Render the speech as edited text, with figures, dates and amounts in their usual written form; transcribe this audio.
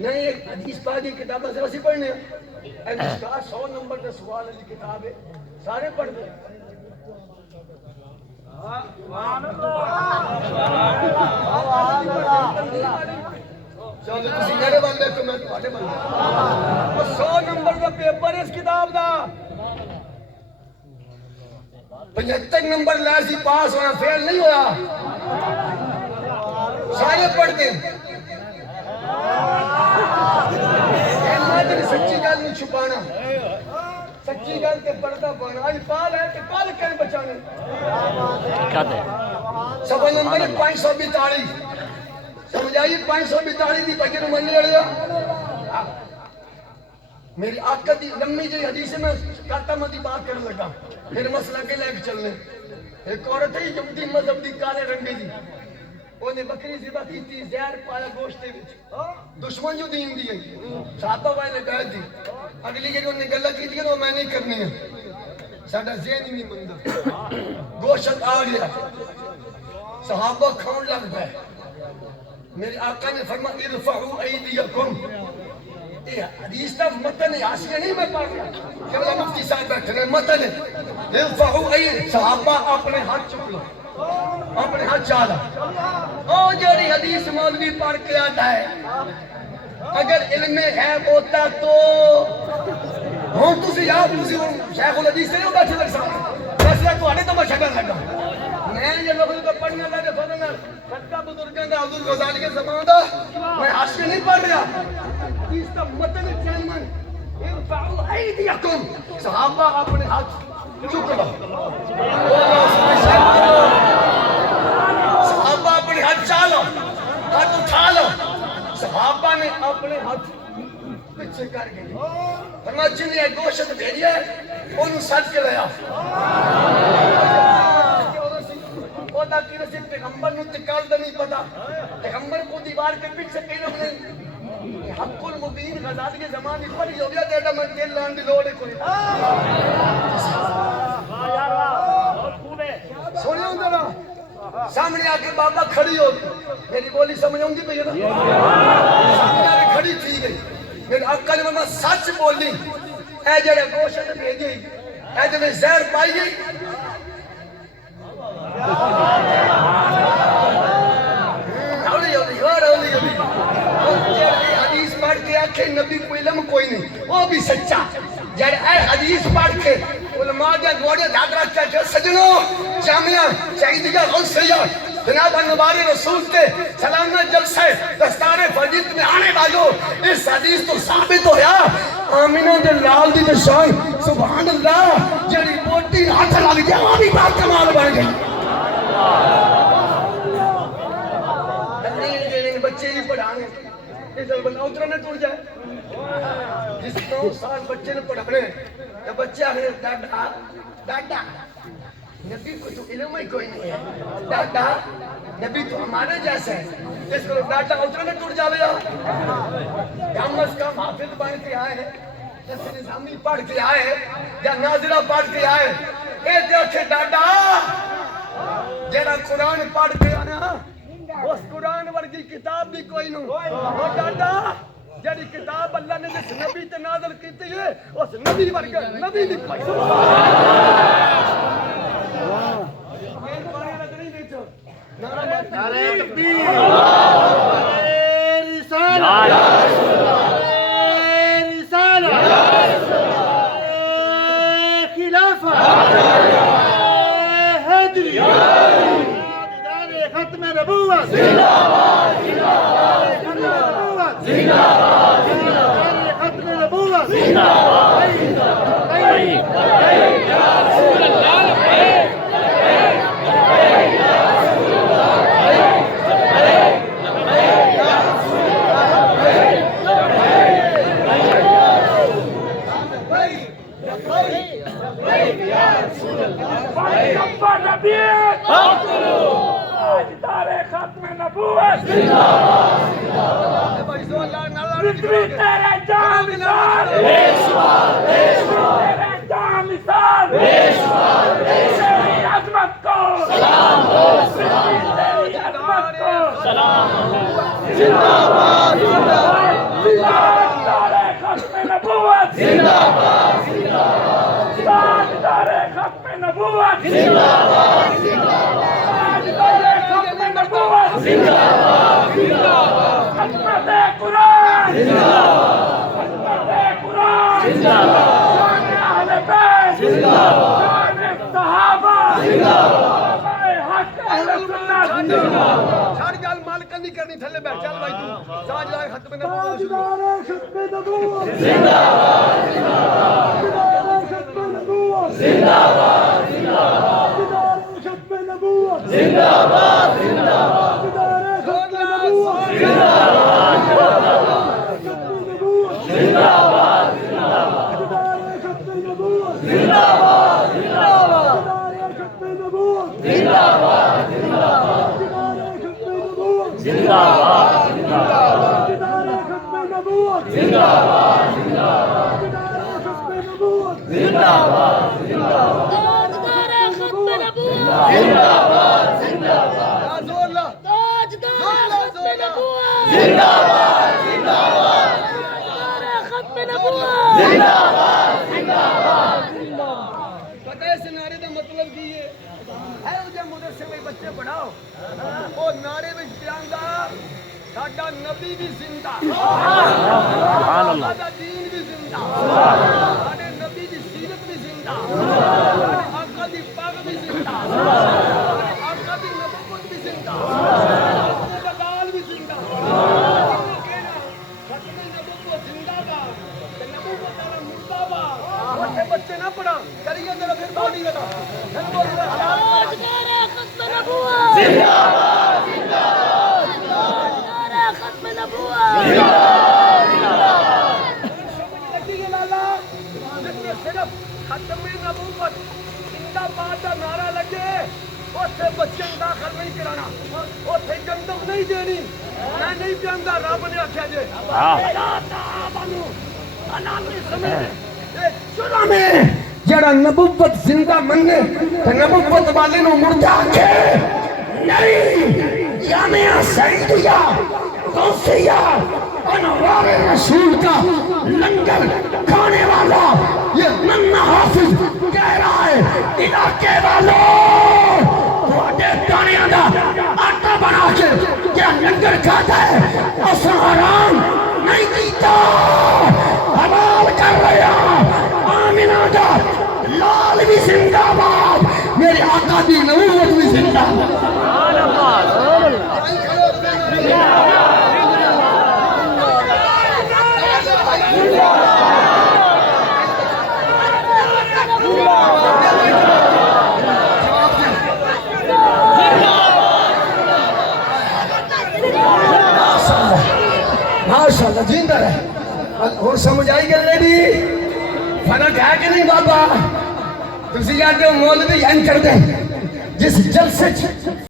نہیں ایک حدیث پاک کی کتاب سے ویسے پڑھنے ہیں مشکات 100 نمبر کا سوال علی کتاب ہے سارے پڑھ دیں چلو تسی میرے بندے تو میں تمہارے بندے 100 نمبر کا پیپر ہے اس کتاب دا 75 نمبر لازم پاس ہونا فیل نہیں ہوا سارے پڑھ دیں سچی گل نہیں چھپانا سچی گل کے پردہ پانا آج پال ہے کہ پال کر بچانے سبا نمبر 542 سمجھائی 542 دی بجر منی لڑیا میری آقا دی لمبی جی حدیث میں کرتا مدی بات کرنے لگا پھر مسئلہ کے لے کے چلنے ایک عورت ہے یہودی مذہب دی کالے رنگی دی انہیں بکری ذبح کی تھی زہر پایا گوشت وچ دشمن جو دین دی ہے صحابہ والے بیعت دی اگلی جڑی انہیں گلا کی تھی وہ میں نہیں کرنی ہے ساڈا ذہن ہی نہیں مندا گوشت آ گیا صحابہ کھاؤن لگ گئے میرے آقا نے فرمایا ارفعوا ایدیکم یہ حدیث کا متن ہے حاشیہ نہیں میں پڑھ رہا کہ مفتی صاحب بیٹھے ہیں متن ہے ارفعوا ایدیکم صحابہ اپنے ہاتھ چک لو اپنے ہاتھ چالا او جڑی حدیث مولوی پڑھ کے آتا ہے اگر علم ہے ہوتا تو ہوں تسی آپ تسی شیخ الحدیث سے نہیں بیٹھے لگ سکتے فیصلہ تو آنے تو میں شکل لگا میں یہ لوگوں کو پڑھنے لگے فضل صدقہ بزرگوں کا حضور غزالی کے زمان دا میں حاشیہ نہیں پڑھ رہا حدیث کا متن چیلمن ارفعوا ایدیکم صحابہ اپنے ہاتھ چک لو صحابہ اپنے ہاتھ چالو ہاتھ اٹھا لو صحابہ نے اپنے ہاتھ پیچھے کر گئے فرمایا جن نے گوشت بھیجی ہے انہوں سچ کے لیا خدا کی رسید پیغمبر نے تکال دا نہیں پتا پیغمبر کو دیوار کے پیچھے کہیں نہیں حق المبین غزالی کے زمانے پر ہی ہو گیا دیٹا میں تیل لان دی لوڑے کوئی سونے ہوں ذرا سامنے آکے بابا کھڑی ہو میری بولی سمجھ ہوں گی پہ یہ نا سامنے آکے کھڑی تھی گئی میرے آقا نے ماما سچ بولی اے جڑے گوشت بھیجی اے جڑے زہر پائی گئی حدیث پڑھ کے آکھے نبی کو علم کوئی نہیں وہ بھی سچا جڑے اے حدیث پڑھ کے علماء دے گوڑے دھاگ رکھتا ہے سجنوں جامعہ شہیدیہ غلصیہ جناب انوار رسول کے سلامہ جلسہ دستار فرجیت میں آنے والوں اس حدیث تو ثابت ہویا آمینہ دے لال دی نشان سبحان اللہ جڑی بوٹی ہاتھ لگ گیا وہ بھی بات کمال بن گئی بچے ہی پڑھانے اس بندہ اترا نے ٹوٹ جائے جس 9 سال بچے نے پڑھانے تو بچے آخر ڈاڈا ڈاڈا نبی کو تو علم ہی کوئی نہیں ہے ڈاڈا نبی تو ہمارے جیسا ہے جس کو ڈاڈا اترا نے ٹوٹ جاوے کم از کم حافظ بن کے آئے ہیں جیسے نظامی پڑھ کے آئے یا ناظرہ پڑھ کے آئے اے دیکھے ڈاڈا جیڑا قرآن پڑھ کے آنا اس قرآن ورگی کتاب بھی کوئی نہیں وہ ڈاڈا جیڑی کتاب اللہ نے جس نبی تے نازل کیتی ہے اس نبی ورگا نبی بھی کوئی نعرہ تکبیر ختم نبوت زندہ باد زندہ باد ختم نبوت زندہ باد یا رسول اللہ ختم نبوت زندہ باد تیرے جان مثال بے شمار تیرے جان مثال بے شمار تیری عظمت کو سلام ہو تیری عظمت کو سلام ہو زندہ باد تاجدار ختم نبوت زندہ باد، تاجدار ختم نبوت زندہ باد، خدمت قرآن زندہ باد، خدمت قرآن زندہ باد، شان اہل بیت زندہ باد، شان صحابہ زندہ باد، حق اہل سنت زندہ باد۔ چھڑ گل مالکن نہیں کرنی، تھلے بیٹھ چل بھائی تو تاجدار ختم نبوت تاجدار ختم نبوت زندہ باد، زندہ باد، تاجدار ختم نبوت زندہ باد، زندہ باد، تاجدار ختم نبوت زندہ باد، زندہ باد، تاجدار ختم نبوت زندہ باد، ختم نبوت زندہ باد، تاجدار ختم نبوت زندہ باد، زندہ باد، تاجدار ختم نبوت زندہ باد، زندہ باد، تاجدار ختم نبوت زندہ باد، زندہ باد، تاجدار ختم نبوت زندہ باد، زندہ باد، تاجدار ختم نبوت زندہ باد، زندہ باد، تاجدار ختم نبوت زندہ باد، زندہ باد، زور لا، تاجدار ختم نبوت زندہ باد، زندہ باد، تاجدار ختم نبوت زندہ باد، زندہ باد۔ پتہ ہے اس نعرے کا مطلب کی ہے جب مدرسے میں بچے پڑھاؤ وہ نعرے میں پیاندا ساڈا نبی بھی زندہ، ساڈا دین بھی زندہ، ساڈے نبی دی سیرت بھی زندہ، ساڈے آقا دی پاک بھی زندہ، ساڈے آقا دی نبوت بھی زندہ، ساڈے دلال بھی زندہ۔ ختم نبوت زندہ باد، نبوت والا مردہ باد۔ بچے بچے نہ پڑھا کریے ذرا پھر بولی لگا تاجدار ختم نبوت زندہ باد، زندہ باد، تاجدار ختم نبوت لگی ہے لالا جس میں صرف ختم نبوت زندہ باد کا نعرہ لگے اتنے بچے داخل نہیں کرانا، اتنے گندم نہیں دینی، میں نہیں پیاندا رب نے آخیا جی جڑا نبوت زندہ منے تے نبوت والے نو مردہ کے نہیں یا میاں سعید یا غوثیہ انوار رسول کا لنگر کھانے والا یہ ننھا حافظ کہہ رہا ہے علاقے والوں تواڈے دانیاں دا آٹا بنا کے کیا لنگر کھاتا ہے اساں حرام نہیں کیتا، حلال کر رہے ہیں۔ آمینہ دا لال بھی زندہ باد، میرے آقا دی نبوت بھی زندہ باد۔ ماشاءاللہ زندہ رہے۔ اور سمجھ آئی گل نہیں فرق ہے کہ نہیں بابا؟ تسی آتے ہو مولوی این کر دیں جس جلسے